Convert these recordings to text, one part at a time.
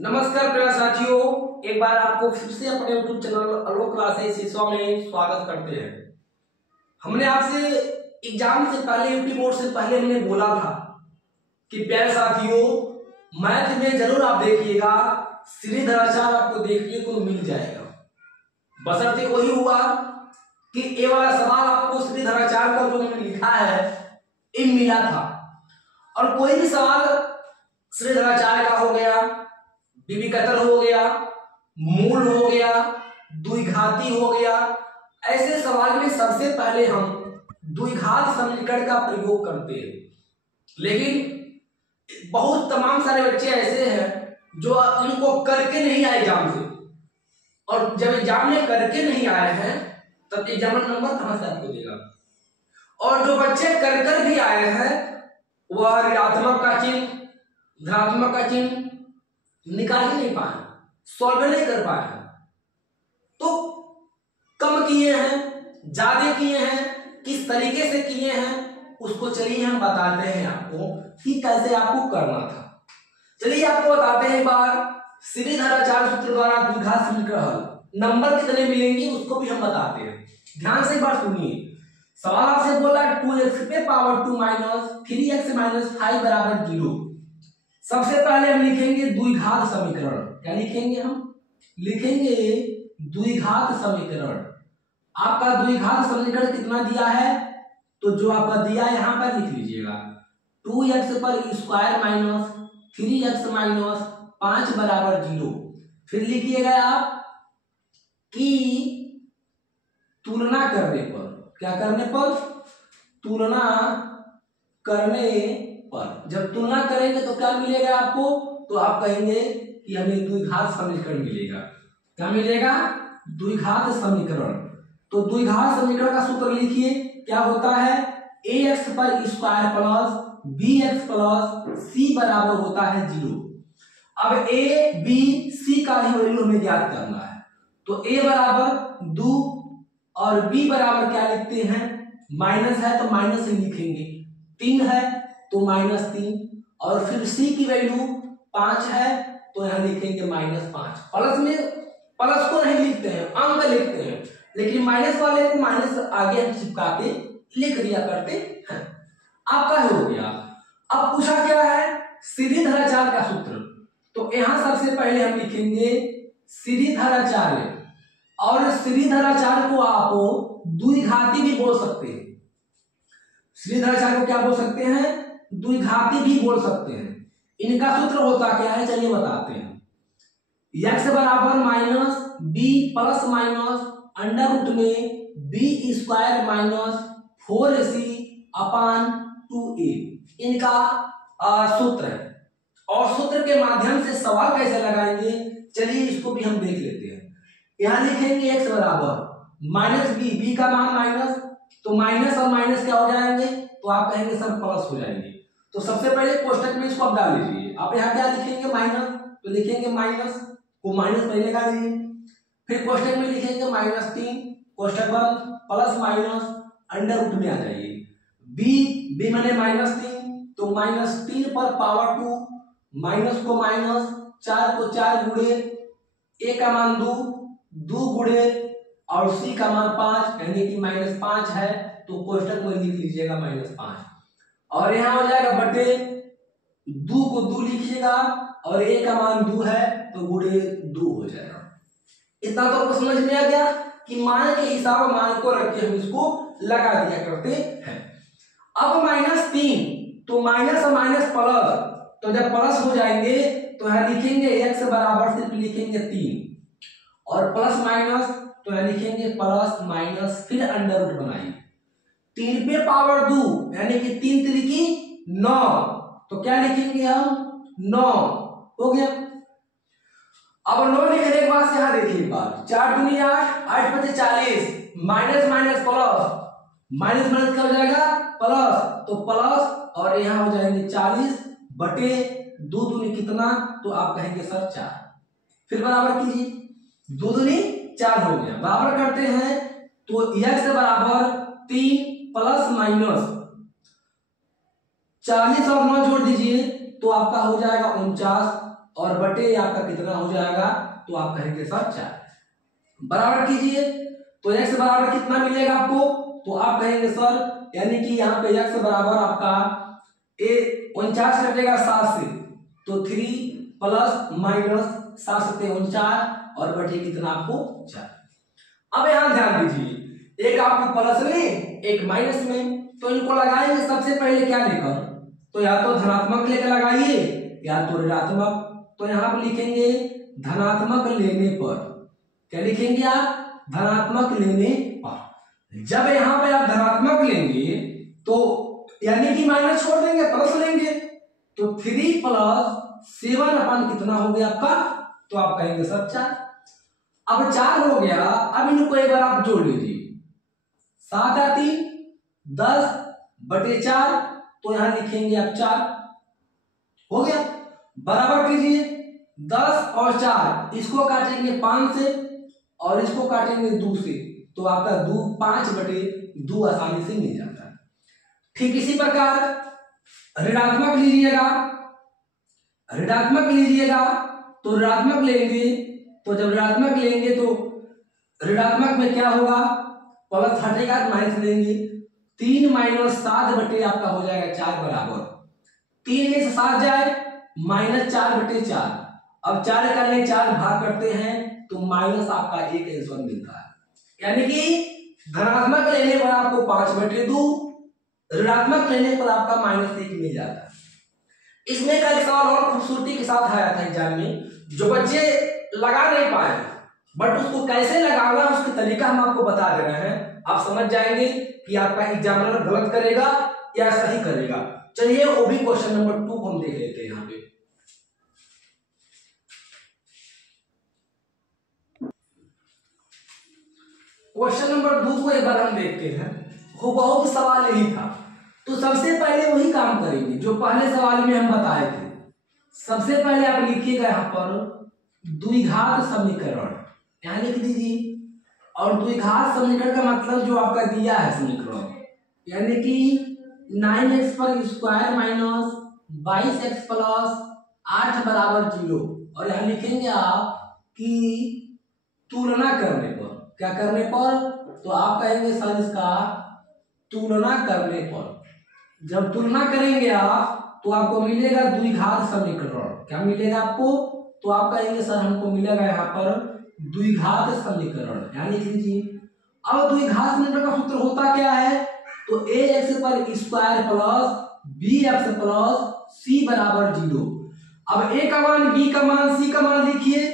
नमस्कार प्यारे साथियों, एक बार आपको फिर से अपने YouTube चैनल अलोक क्लासेस शीशा में स्वागत करते हैं। हमने आपसे एग्जाम से पहले यूपी बोर्ड से पहले हमने बोला था कि प्यारे साथियों मैथ में जरूर आप देखिएगा श्रीधराचार्य आपको देखने को मिल जाएगा। बशर्ते वही हुआ कि ये वाला सवाल आपको श्रीधराचार्य का जो मैंने लिखा है ये मिला था, और कोई भी सवाल श्रीधराचार्य का हो गया, बीबी कतर हो गया, मूल हो गया, द्विघाती हो गया, ऐसे सवाल में सबसे पहले हम द्विघात समीकरण का प्रयोग करते हैं। लेकिन बहुत तमाम सारे बच्चे ऐसे हैं जो इनको करके नहीं आए एग्जाम से, और जब एग्जाम में करके नहीं आए हैं तब एग्जाम नंबर कहां से आपको देगा। और जो बच्चे कर भी आए हैं वह ऋणात्मक का चिन्ह, धनात्मक का चिन्ह निकाल ही नहीं पाए, सॉल्व नहीं कर पाए, तो कम किए हैं, ज्यादा किए हैं, किस तरीके से किए हैं उसको चलिए हम बताते हैं आपको कि कैसे आपको करना था। चलिए आपको बताते हैं एक बार श्रीधराचार्य सूत्र द्वारा द्विघात समीकरण हल नंबर कितने मिलेंगे उसको भी हम बताते हैं। ध्यान से एक बार सुनिए, सवाल आपसे बोला 2x पे पावर 2 माइनस 3x माइनस 5 बराबर 0। सबसे पहले हम लिखेंगे द्विघात समीकरण। क्या लिखेंगे हम? लिखेंगे द्विघात समीकरण। आपका द्विघात समीकरण कितना दिया है, तो जो आपका दिया है यहां पर लिख लीजिएगा 2x पर स्क्वायर माइनस 3x माइनस 5 बराबर 0। फिर लिखिएगा आप कि तुलना करने पर, क्या करने पर? तुलना करने पर। जब तुलना करेंगे तो क्या मिलेगा आपको, तो आप कहेंगे कि हमें द्विघात समीकरण मिलेगा। क्या मिलेगा? द्विघात समीकरण। तो द्विघात समीकरण का सूत्र लिखिए, क्या होता है? ax पर square plus bx plus c बराबर होता है 0। अब a b c का ही वैल्यू हमें ज्ञात करना है, तो a बराबर 2 और b बराबर क्या लिखते हैं? माइनस है तो माइनस ही लिखेंगे, 3 है तो -3, और फिर c की वैल्यू 5 है तो यहां लिखेंगे -5। प्लस में प्लस को नहीं लिखते हैं, अंक लिखते हैं, लेकिन माइनस वाले को माइनस आगे हम चिपका के लिख दिया करते हैं। आपका हो गया। अब पूछा क्या है? श्रीधराचार्य का सूत्र। तो यहां सबसे पहले हम लिखेंगे श्रीधराचार्य, और श्रीधराचार्य को आप द्विघाती भी बोल सकते हैं। श्रीधराचार्य को क्या बोल सकते हैं? द्विघाती भी बोल सकते हैं। इनका सूत्र होता क्या है, चलिए बताते हैं। x बराबर minus b plus minus under root में b square minus 4ac upon 2a, इनका सूत्र है। और सूत्र के माध्यम से सवाल कैसे लगाएंगे, चलिए इसको भी हम देख लेते हैं। यहां लिखेंगे x बराबर माइनस b का मान माइनस, तो माइनस और माइनस क्या हो जाएंगे, तो आप कहेंगे सर प्लस हो जाएंगे। तो सबसे पहले कोष्टक में इसको आप डाल लीजिए। आप यहाँ क्या लिखेंगे? माइनस, तो लिखेंगे माइनस को माइनस पहले लगा दीजिए, फिर कोष्टक में लिखेंगे -3, कोष्टक बंद, प्लस माइनस अंडर रूट में आ जाइए। b माने -3, तो -3 पर पावर 2, माइनस को माइनस, 4 को 4 गुणे, a का मान 2 गुणे और c का मान 5, यानी कि -5 है, तो कोष्टक में लिख लीजिएगा -5, और यहां हो जाएगा बटे 2 को 2 लिखिएगा, और a का मान 2 है तो गुणे 2 हो जाएगा। इतना तो आपको समझ में आ गया कि मान के हिसाब मान को रख के हम इसको लगा दिया करते हैं। अब -3, तो माइनस और माइनस प्लस, तो जब प्लस हो जाएंगे तो यहां लिखेंगे x बराबर सिर्फ लिखेंगे 3, और प्लस माइनस तो यहां लिखेंगे प्लस माइनस, फिर अंडर रूट बनाइए। 3 पे पावर 2 यानी कि 3 त्रिकी 9, तो क्या लिखेंगे हम? 9 हो गया। अब 9 लिखने के बाद यहां देखिए एक बार, 4 दूनी 8, 8 पचे 40, minus minus plus, minus minus क्या हो जाएगा? प्लस, तो प्लस, और यहां हो जाएंगे 40 बटे 2 दूनी कितना, तो आप कहेंगे सर 4। फिर बराबर कीजिए, 2 दूनी 4 हो गया। बराबर करते हैं तो x बराबर 3 प्लस माइनस 40 और 9 जोड़ दीजिए तो आपका हो जाएगा 49 और बटे आपका कितना हो जाएगा, तो आप कहेंगे सर 4। बराबर कीजिए, तो x बराबर कितना मिलेगा आपको, तो आप कहेंगे सर यानी कि यहाँ पे x बराबर आपका 49 कटेगा 7 से, तो 3 प्लस माइनस 7 से 49 और बटे कितना आपको 4। अब यहाँ ध्यान दीजिए, एक आपको प्लस में एक माइनस में, तो इनको लगाएंगे सबसे पहले क्या लेकर, तो या तो धनात्मक लेकर लगाइए या तो ऋणात्मक। तो यहाँ पर लिखेंगे धनात्मक लेने पर, क्या लिखेंगे आप, धनात्मक लेने पर। जब यहाँ पे आप धनात्मक लेंगे तो यानी कि माइनस छोड़ देंगे, प्लस लेंगे, तो 3 प्लस 7 अपन कितना हो गया आपका, तो आप कहेंगे सर 4। अब 4 हो गया, अब इनको एक बार आप जोड़ लीजिए, 7 आती 10 बटे 4, तो यहां लिखेंगे आप 4 हो गया। बराबर कीजिए 10 और 4, इसको काटेंगे 5 से और इसको काटेंगे 2 से, तो आपका 2 5 बटे 2 आसानी से मिल जाता है। ठीक इसी प्रकार ऋणात्मक लीजिएगा, ऋणात्मक लीजिएगा तो ऋणात्मक लेंगे, तो जब ऋणात्मक लेंगे तो ऋणात्मक में क्या होगा, प्लस हटेगा माइनस लेंगे, 3 माइनस 7 बटे आपका हो जाएगा 4 बराबर 3 में से 7 जाए माइनस 4 बटे 4। अब 4 करने 4 भाग करते हैं तो माइनस आपका 1 आंसर मिलता है, यानी कि धनात्मक लेने पर आपको 5 बटे 2, ऋणात्मक लेने पर आपका -1 मिल जाता है। इसमें का सवाल और खूबसूरती के साथ आया था एग्जाम में, जो बच्चे लगा नहीं पाए बट उसको कैसे लगाना उसका तरीका हम आपको बता दे रहे हैं, आप समझ जाएंगे कि आपका एग्जामिनर गलत करेगा या सही करेगा। चलिए वो भी क्वेश्चन नंबर 2 को हम देख लेते हैं। यहाँ पे क्वेश्चन नंबर 2 को एक बार हम देखते हैं, वो बहुत सवाल यही था। तो सबसे पहले वही काम करेंगे जो पहले सवाल में हम बताए थे। सबसे पहले आप लिखिएगा यहाँ पर द्विघात समीकरण, यहाँ लिख दीजिए, और द्विघात समीकरण का मतलब जो आपका दिया है समीकरण, यानी कि 9x पर स्क्वायर माइनस 22x प्लस 8 बराबर 0, और यहाँ लिखेंगे आप कि तुलना करने पर, क्या करने पर, तो आप कहेंगे सर इसका तुलना करने पर। जब तुलना करेंगे आप तो आपको मिलेगा द्विघात समीकरण, क्या मिलेगा आपको, तो आप कहेंगे सर हमको मिलेगा यहाँ पर द्विघात समीकरण, यानी लिख लीजिए। अब द्विघात समीकरण का सूत्र होता क्या है, तो ax पर square plus bx plus c बराबर 0। अब a का मान, b का मान, c का मान लिखिए,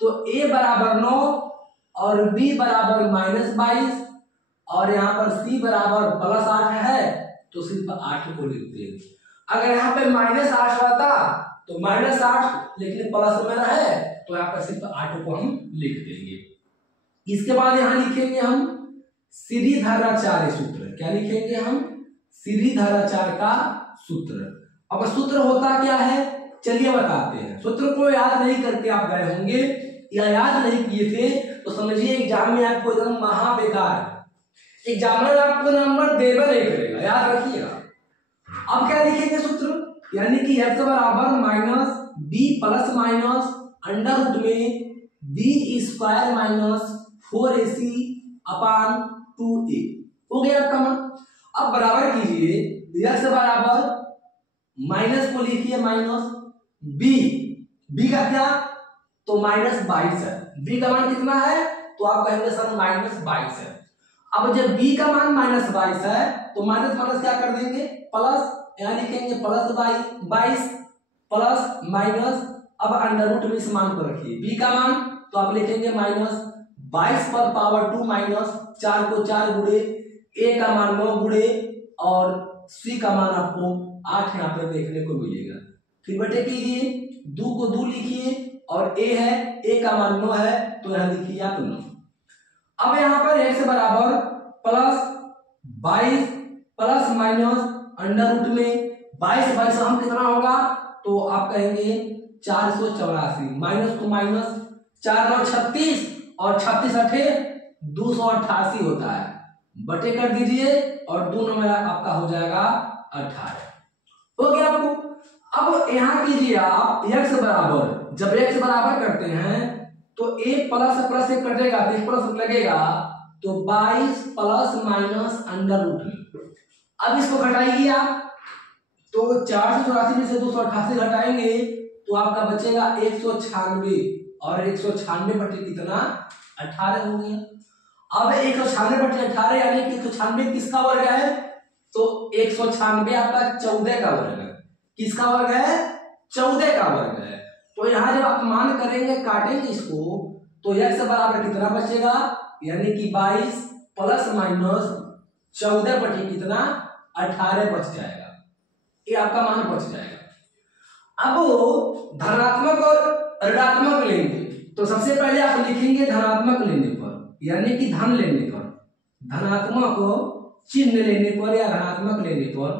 तो a बराबर 9 और b बराबर -22 और यहाँ पर c बराबर +8 है, तो सिर्फ 8 को लिखते हैं। अगर यहाँ पे -8 रहता तो -8 लेकिन प्लस में रहे तो यहाँ पर सिर्फ 8 को हम लिख देंगे। इसके बाद यहाँ लिखेंगे हम सीधी धाराचार्य सूत्र, क्या लिखेंगे हम, सीधी धाराचार्य का सूत्र। अब सूत्र होता क्या है, चलिए बताते हैं। सूत्र को याद नहीं करके आप गए होंगे या याद नहीं किए थे तो समझिए एग्जाम में आपको एकदम महा बेकार है, एग्जामिनर आपको नंबर देगा नहीं करेगा, याद रखिएगा। अब क्या लिखेंगे सूत्र, यानी कि x बराबर minus b plus minus under root में b square minus 4ac upon 2a हो गया आपका मान। अब बराबर कीजिए, x बराबर माइनस को लिखिए माइनस b का क्या, तो -22 है, b का मान कितना है, तो आप कहेंगे सर -22 है। अब जब b का मान -22 है तो माइनस माइनस क्या कर देंगे, प्लस, यहाँ लिखेंगे प्लस 22 प्लस माइनस, अब अंडर रूट में इस मान को रखिए, b का मान तो आप लिखेंगे -22 पर पावर 2 माइनस 4 को 4 गुणे, a का मान 9 गुणे और c का मान आपको 8 यहाँ पर देखने को मिलेगा। फिर बटे कीजिए, 2 को 2 लिखिए और a है, a का मान 9 है तो यहाँ लिखिए आप 9। अब यहाँ पर x बराबर +22 प्लस माइनस अंडर रूट में 22 हम कितना होगा, तो आप कहेंगे 484, माइनस को माइनस 4 9 36 और 36 8 288 होता है, बटे कर दीजिए और 2 9 आपका हो जाएगा 18 हो गया आपको। अब यहाँ कीजिए आप x बराबर, जब x बराबर करते हैं तो a प्लस प्लस से कटेगा तो प्लस लगेगा, तो 22 प्लस माइनस अंडर रूट। अब इसको घटाइए आप, तो 484 में से 288 घटाएंगे तो आपका बचेगा 196, और 196 बटे कितना 18 हो गया। अब 196 बटे 18 यानी कि 196 किसका वर्ग है, तो 196 आपका 14 का वर्ग है। किसका वर्ग है, 14 का वर्ग है। तो यहाँ जब आप मान करेंगे काटेंगे इसको तो x बराबर कितना बचेगा, यानी कि 22 प्लस माइनस 14 बटे कितना 18 बच जाएगा, ये आपका मान बच जाएगा। अब धनात्मक और ऋणात्मक लेंगे तो सबसे पहले आप लिखेंगे धनात्मक लेने पर, यानी कि धन लेने पर, धनात्मक चिन्ह लेने पर या ऋणात्मक लेने पर,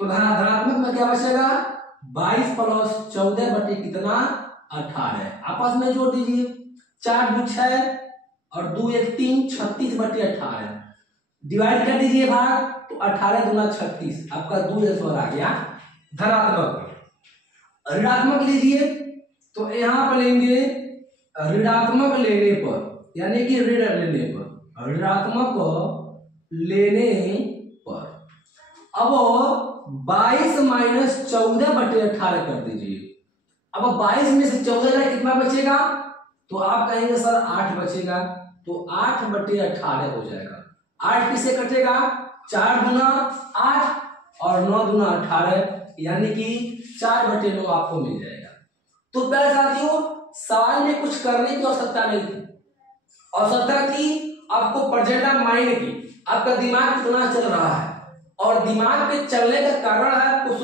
तो धनात्मक में क्या बचेगा 22 प्लस 14 बटे कितना 18, आपस में जोड़ दीजिए, 4 2 6 और 2 1 3, 36 बटे 18, डिवाइड कर दीजिए भाग, तो 18 दूना 36, आपका 2 आंसर आ गया धनात्मक। ऋणात्मक लीजिए तो यहाँ पर लेंगे ऋणात्मक लेने पर, यानी कि ऋण लेने पर, ऋणात्मक लेने पर। अब 22 माइनस 14 बटे 18 कर दीजिए। अब 22 में से 14 कितना बचेगा, तो आप कहेंगे सर 8 बचेगा, तो 8 बटे 18 हो जाएगा। 8 किससे कटेगा, 4 गुना 8 और 9 गुना 18, यानी कि 4 बटे 9 आपको मिल जाएगा। तो प्यारे साथियों सवाल में कुछ करने की आवश्यकता नहीं थी, आवश्यकता थी आपको प्रेजेंट ऑफ माइंड की, आपका दिमाग कितना चल रहा है, और दिमाग पे चलने का कारण है आपको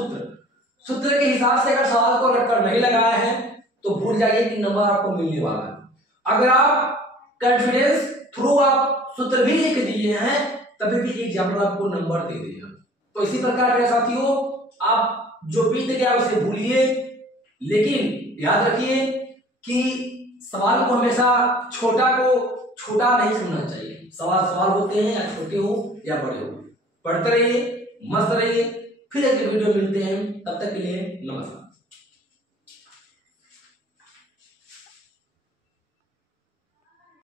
सूत्र के हिसाब से अगर सवाल को रटकर नहीं लगाया है तो भूल जाइए कि नंबर आपको मिलने वाला है। अगर आप कॉन्फिडेंस थ्रू आप सूत्र भी लिख दिए हैं तभी भी एग्जामिनर आपको नंबर दे देगा। तो इसी प्रकार के साथियों आप जो बीत गया उसे भूलिए, लेकिन याद रखिए कि सवाल को हमेशा छोटा को छोटा नहीं समझना चाहिए। सवाल होते हैं या छोटे हो या बड़े हो, पढ़ते रहिए, मस्त रहिए। फिर एक वीडियो मिलते हैं, तब तक के लिए नमस्कार।